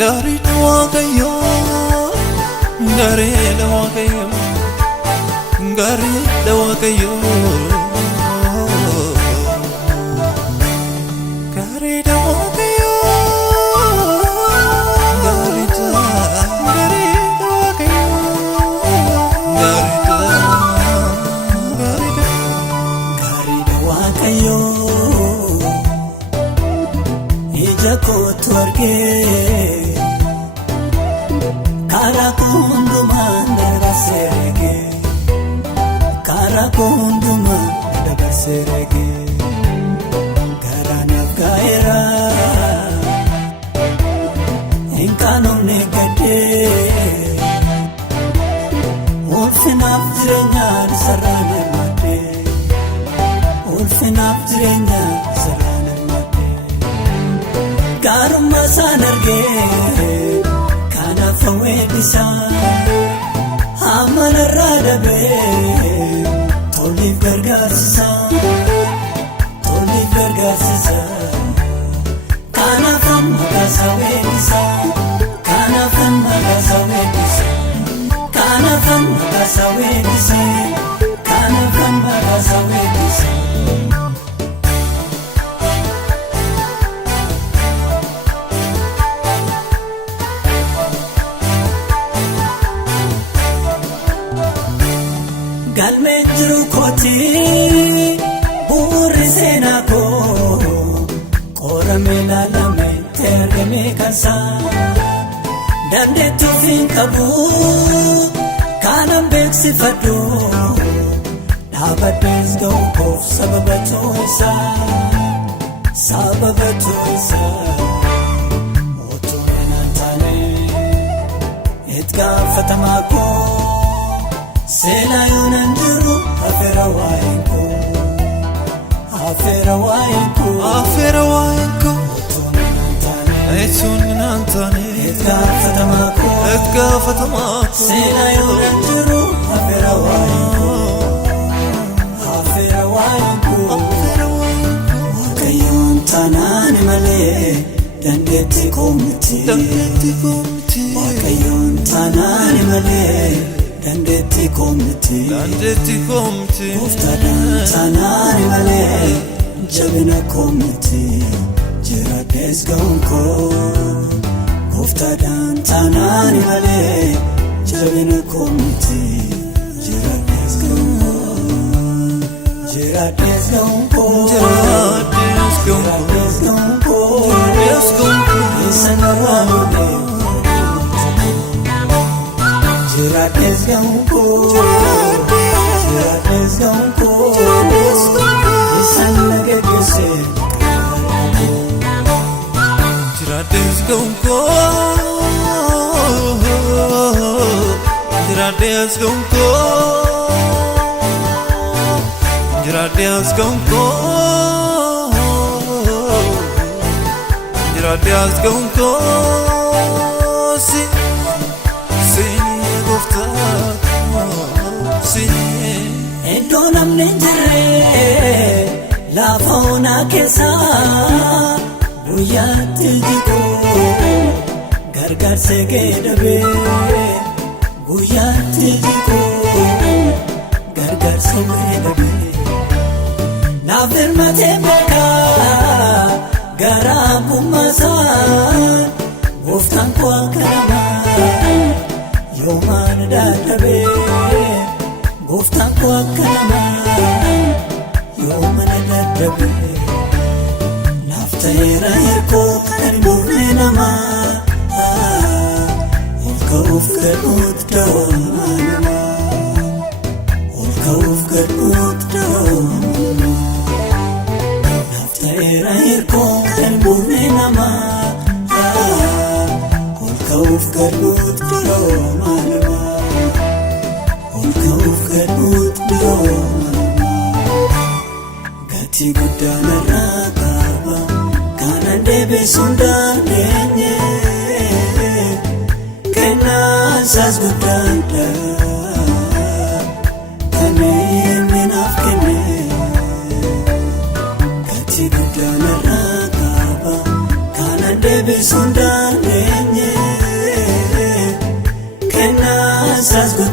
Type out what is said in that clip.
Gari dawakayo, gari dawakayo, gari dawakayo, gari dawakayo, gari dawakayo, gari dawakayo, ija kotu arge. Karakunduma dabarserege Garanaf gaira Inkanum negade Ulfinaf jirenya sarane mate Ulfinaf jirenya sarane mate Garuma sanarge Kanaf wedisa Amal radabe Tolif gargarsisa Kanafan magasa wedisa Kanafan magasa wedisa Kanafan magasa wedisa Kanafan magasa wedisa Galmenjru koti Puri senako Koramela lame tergeme kansa Dande tufin kabu Kanam beksi fadu Dabat bezgo kof sababato isa Oto menantane Etka fatamako Sela yunanjuru afera waiko Etunantane Etka fatamako Sela yunanjuru afera waiko Wakayun tanani male Dandeti komiti Wakayun tanani male Dandeti komiti Uftadan tanani male Jabina komiti Jira desgaunko Uftadan tanani male Jabina komiti Jira desgaunko Isanarwane Jira desgaunko Isan nagegese Jira desgaunko Jira desgaunko Jira desgaunko Jira desgaunko Edonam nenjere la fauna kesa Duyat jiko gargar segedabe Guyat jiko gargar segedabe Na vermate beka garam kumasan Goftan kwa karama yoman dadabe Goftan kwa karama yoman dadabe Naftayera yerko kan burne nama Olka ufgadut dawanama Olka ufgadut dawanama Naftayera yerko kan burne nama Olka ufgadut dawanama Olka ufgadut dawanama Gati gudana rakaba Kanan debe sundanenye Kena sas gudanda Kane menaf kene Gati gudana rakaba Kanan debe sundanenye Sas